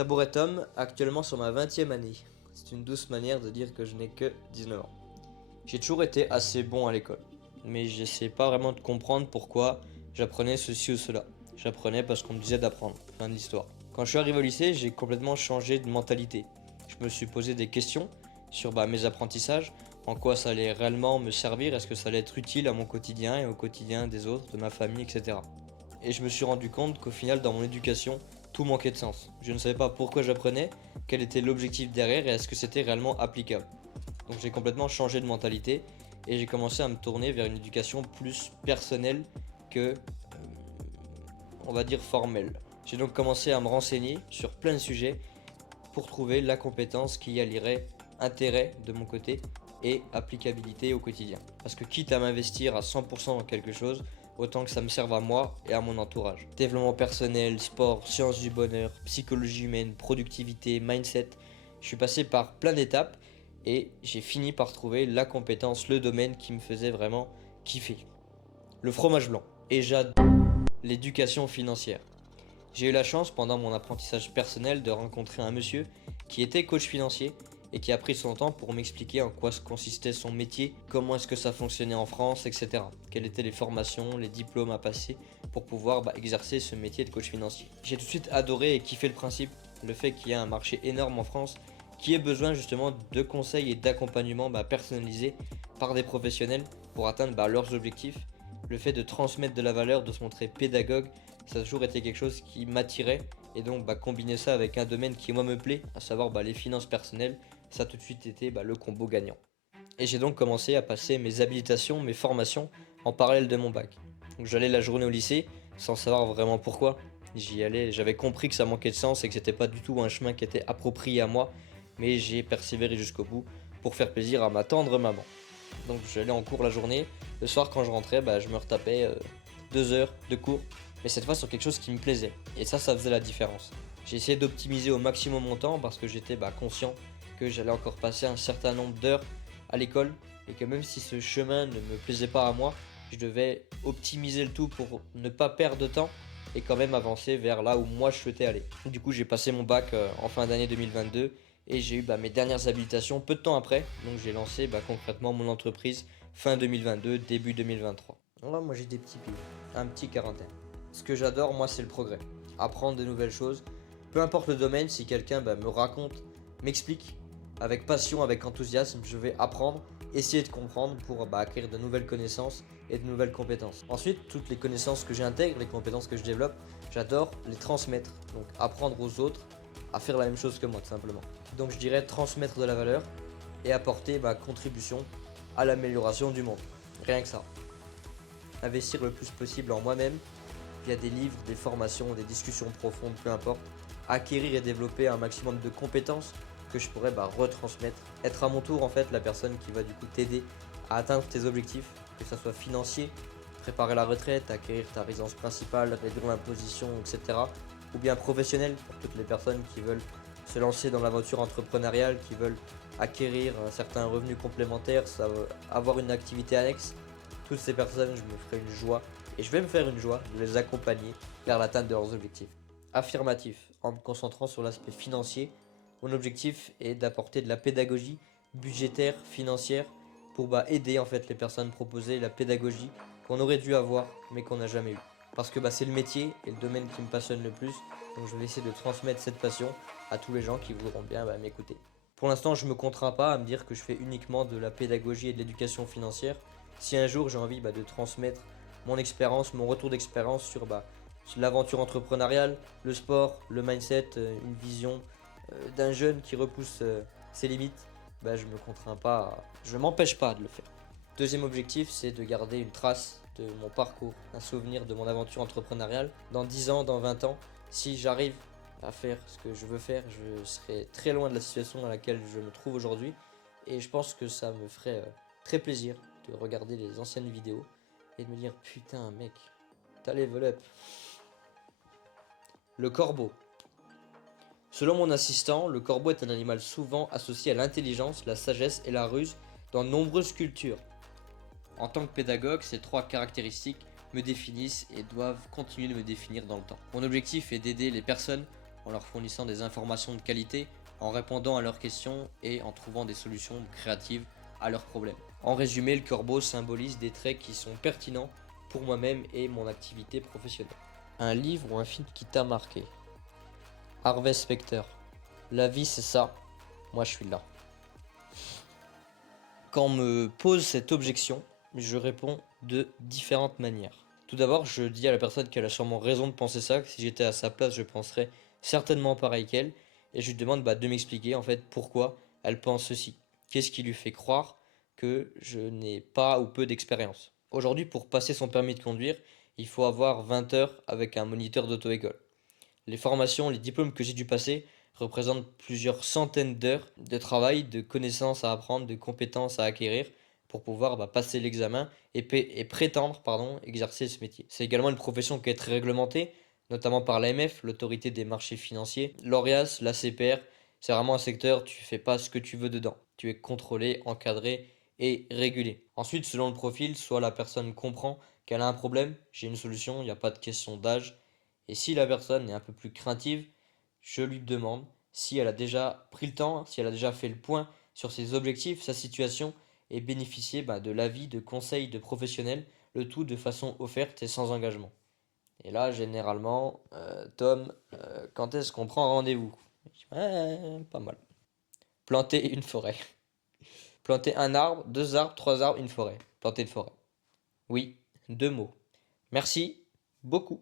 Tabouret Tom, actuellement sur ma 20e année. C'est une douce manière de dire que je n'ai que 19 ans. J'ai toujours été assez bon à l'école, mais j'essayais pas vraiment de comprendre pourquoi j'apprenais ceci ou cela. J'apprenais parce qu'on me disait d'apprendre. Fin de l'histoire. Quand je suis arrivé au lycée, j'ai complètement changé de mentalité. Je me suis posé des questions sur mes apprentissages, en quoi ça allait réellement me servir, est-ce que ça allait être utile à mon quotidien et au quotidien des autres, de ma famille, etc. Et je me suis rendu compte qu'au final, dans mon éducation, tout manquait de sens. Je ne savais pas pourquoi j'apprenais, quel était l'objectif derrière et est-ce que c'était réellement applicable. Donc j'ai complètement changé de mentalité et j'ai commencé à me tourner vers une éducation plus personnelle que, on va dire, formelle. J'ai donc commencé à me renseigner sur plein de sujets pour trouver la compétence qui allierait intérêt de mon côté et applicabilité au quotidien. Parce que quitte à m'investir à 100% dans quelque chose, autant que ça me serve à moi et à mon entourage. Développement personnel, sport, sciences du bonheur, psychologie humaine, productivité, mindset. Je suis passé par plein d'étapes et j'ai fini par trouver la compétence, le domaine qui me faisait vraiment kiffer. Le fromage blanc. Et j'adore l'éducation financière. J'ai eu la chance pendant mon apprentissage personnel de rencontrer un monsieur qui était coach financier et qui a pris son temps pour m'expliquer en quoi consistait son métier, comment est-ce que ça fonctionnait en France, etc. Quelles étaient les formations, les diplômes à passer pour pouvoir exercer ce métier de coach financier. J'ai tout de suite adoré et kiffé le principe, le fait qu'il y ait un marché énorme en France qui ait besoin justement de conseils et d'accompagnement personnalisés par des professionnels pour atteindre leurs objectifs. Le fait de transmettre de la valeur, de se montrer pédagogue, ça a toujours été quelque chose qui m'attirait. Et donc combiner ça avec un domaine qui moi me plaît, à savoir les finances personnelles, ça a tout de suite été le combo gagnant. Et j'ai donc commencé à passer mes habilitations, mes formations en parallèle de mon bac. Donc j'allais la journée au lycée sans savoir vraiment pourquoi. J'y allais, j'avais compris que ça manquait de sens et que c'était pas du tout un chemin qui était approprié à moi, mais j'ai persévéré jusqu'au bout pour faire plaisir à ma tendre maman. Donc j'allais en cours la journée, le soir quand je rentrais, je me retapais 2 heures de cours, mais cette fois sur quelque chose qui me plaisait. Et ça faisait la différence. J'ai essayé d'optimiser au maximum mon temps parce que j'étais conscient que j'allais encore passer un certain nombre d'heures à l'école et que même si ce chemin ne me plaisait pas à moi, je devais optimiser le tout pour ne pas perdre de temps et quand même avancer vers là où moi je souhaitais aller. Du coup j'ai passé mon bac en fin d'année 2022 et j'ai eu mes dernières habilitations peu de temps après. Donc j'ai lancé concrètement mon entreprise fin 2022, début 2023. Donc là moi j'ai des petits pieds, un petit quarantaine. Ce que j'adore moi c'est le progrès, apprendre de nouvelles choses. Peu importe le domaine, si quelqu'un me raconte, m'explique, avec passion, avec enthousiasme, je vais apprendre, essayer de comprendre pour acquérir de nouvelles connaissances et de nouvelles compétences. Ensuite, toutes les connaissances que j'intègre, les compétences que je développe, j'adore les transmettre. Donc apprendre aux autres à faire la même chose que moi tout simplement. Donc je dirais transmettre de la valeur et apporter ma contribution à l'amélioration du monde. Rien que ça. Investir le plus possible en moi-même via des livres, des formations, des discussions profondes, peu importe. Acquérir et développer un maximum de compétences que je pourrais retransmettre. Être à mon tour en fait la personne qui va du coup t'aider à atteindre tes objectifs, que ce soit financier, préparer la retraite, acquérir ta résidence principale, réduire l'imposition, etc. Ou bien professionnel pour toutes les personnes qui veulent se lancer dans l'aventure entrepreneuriale, qui veulent acquérir un certain revenu complémentaire, avoir une activité annexe. Toutes ces personnes, je me ferai une joie et je vais me faire une joie de les accompagner vers l'atteinte de leurs objectifs. Affirmatif, en me concentrant sur l'aspect financier, mon objectif est d'apporter de la pédagogie budgétaire, financière, pour aider en fait les personnes, proposer la pédagogie qu'on aurait dû avoir mais qu'on n'a jamais eu. Parce que c'est le métier et le domaine qui me passionne le plus, donc je vais essayer de transmettre cette passion à tous les gens qui voudront bien m'écouter. Pour l'instant, je ne me contrains pas à me dire que je fais uniquement de la pédagogie et de l'éducation financière. Si un jour j'ai envie de transmettre mon expérience, mon retour d'expérience sur l'aventure entrepreneuriale, le sport, le mindset, une vision d'un jeune qui repousse ses limites, je me contrains pas, je m'empêche pas de le faire. Deuxième objectif, c'est de garder une trace de mon parcours, un souvenir de mon aventure entrepreneuriale. Dans 10 ans, dans 20 ans, si j'arrive à faire ce que je veux faire, je serai très loin de la situation dans laquelle je me trouve aujourd'hui. Et je pense que ça me ferait très plaisir de regarder les anciennes vidéos et de me dire putain mec, t'as level up. Le corbeau. Selon mon assistant, le corbeau est un animal souvent associé à l'intelligence, la sagesse et la ruse dans de nombreuses cultures. En tant que pédagogue, ces 3 caractéristiques me définissent et doivent continuer de me définir dans le temps. Mon objectif est d'aider les personnes en leur fournissant des informations de qualité, en répondant à leurs questions et en trouvant des solutions créatives à leurs problèmes. En résumé, le corbeau symbolise des traits qui sont pertinents pour moi-même et mon activité professionnelle. Un livre ou un film qui t'a marqué? Harvey Specter. La vie c'est ça, moi je suis là. Quand on me pose cette objection, je réponds de différentes manières. Tout d'abord, je dis à la personne qu'elle a sûrement raison de penser ça, que si j'étais à sa place, je penserais certainement pareil qu'elle, et je lui demande de m'expliquer en fait pourquoi elle pense ceci. Qu'est-ce qui lui fait croire que je n'ai pas ou peu d'expérience. Aujourd'hui, pour passer son permis de conduire, il faut avoir 20 heures avec un moniteur d'auto-école. Les formations, les diplômes que j'ai dû passer représentent plusieurs centaines d'heures de travail, de connaissances à apprendre, de compétences à acquérir pour pouvoir passer l'examen et prétendre exercer ce métier. C'est également une profession qui est très réglementée, notamment par l'AMF, l'autorité des marchés financiers, l'ORIAS, la CPR. C'est vraiment un secteur, tu fais pas ce que tu veux dedans. Tu es contrôlé, encadré et régulé. Ensuite, selon le profil, soit la personne comprend qu'elle a un problème, j'ai une solution, il n'y a pas de question d'âge, et si la personne est un peu plus craintive, je lui demande si elle a déjà pris le temps, si elle a déjà fait le point sur ses objectifs, sa situation, et bénéficier de l'avis, de conseils de professionnels, le tout de façon offerte et sans engagement. Et là, généralement, Tom, quand est-ce qu'on prend un rendez-vous? Ouais, pas mal. Planter une forêt. Planter un arbre, deux arbres, trois arbres, une forêt. Planter une forêt. Oui, deux mots. Merci beaucoup.